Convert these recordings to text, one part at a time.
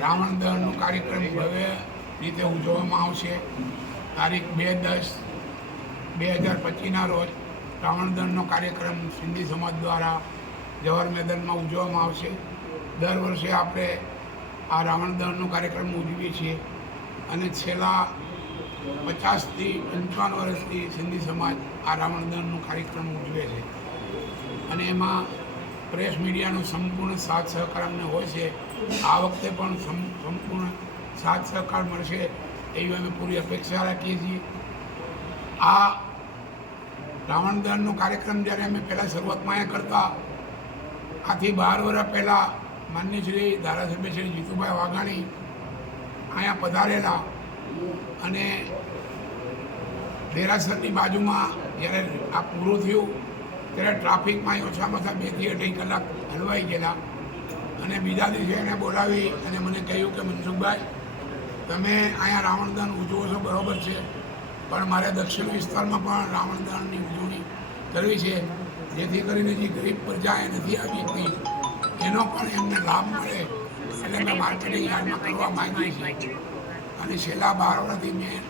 રાવણ દહનનો કાર્યક્રમ ભવ્ય રીતે ઉજવવામાં આવશે. તારીખ બે દસ બે હજાર પચીસના રોજ રાવણ દહનનો કાર્યક્રમ સિંધી સમાજ દ્વારા જવાહર મેદાનમાં ઉજવવામાં આવશે. દર વર્ષે આપણે આ રાવણ દહનનો કાર્યક્રમ ઉજવીએ છીએ અને છેલ્લા પચાસથી પંચાવન વર્ષથી સિંધી સમાજ આ રાવણ દહનનો કાર્યક્રમ ઉજવે છે. અને એમાં પ્રેસ મીડિયાનો સંપૂર્ણ સાથ સહકાર અમને હોય છે. આ વખતે પણ સંપૂર્ણ સાથ સહકાર મળશે એવી અમે પૂરી અપેક્ષા રાખીએ છીએ. આ રાવણ દહનનો કાર્યક્રમ જ્યારે અમે પહેલાં શરૂઆતમાં અહીંયા કરતા, આથી બાર વર્ષ પહેલાં માન્ય શ્રી ધારાસભ્ય શ્રી જીતુભાઈ વાઘાણી અહીંયા પધારેલા અને દેરાસરની બાજુમાં જ્યારે આ પૂરું થયું, ત્યારે ટ્રાફિકમાં ઓછામાં ઓછા બેથી અઢી કલાક હલવાઈ ગયેલા. અને બીજા દિવસે એને બોલાવી અને મને કહ્યું કે, મનસુખભાઈ, તમે અહીંયા રાવણદાન ઉજવો છો, બરોબર છે, પણ મારે દક્ષિણ વિસ્તારમાં પણ રાવણદાનની ઉજવણી કરવી છે. જેથી કરીને જે ગરીબ પ્રજા એ નથી આવી હતી, એનો પણ એમને લાભ મળે એટલે મેં માર્કેટિંગ યાર્ડમાં કરવા માગીએ છીએ અને છેલ્લા બાર વર્ષથી મેં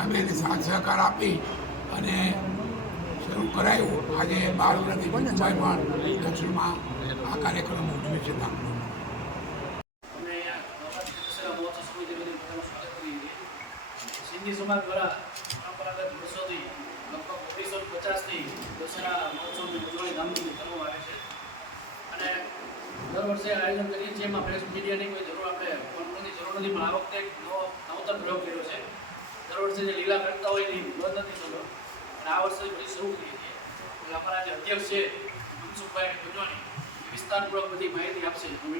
અમે એને સાથ સહકાર આપી અને શરૂ કરાયો. આજે બાર વર્ષથી પણ દક્ષિણમાં આ કાર્યક્રમ ઉજવે છે દશેરા મહોત્સવની ઉજવણી ધામધૂમથી કરવામાં આવે છે. અને દર વર્ષે આયોજન કરીએ છીએ, એમાં પ્રેસ મીડિયાની કોઈ જરૂર આપણે કોન્ફરન્સની જરૂર નથી, પણ આ વખતે એક નવો નવતર પ્રયોગ છે. દર વર્ષે જે લીલા કરતા હોય એની બંધ નથી થતો અને આ વર્ષે બધી શરૂ છીએ એટલે અમારા જે અધ્યક્ષ છે મનસુખભાઈ ગુજવાણી એ વિસ્તારપૂર્વક બધી માહિતી આપશે. હું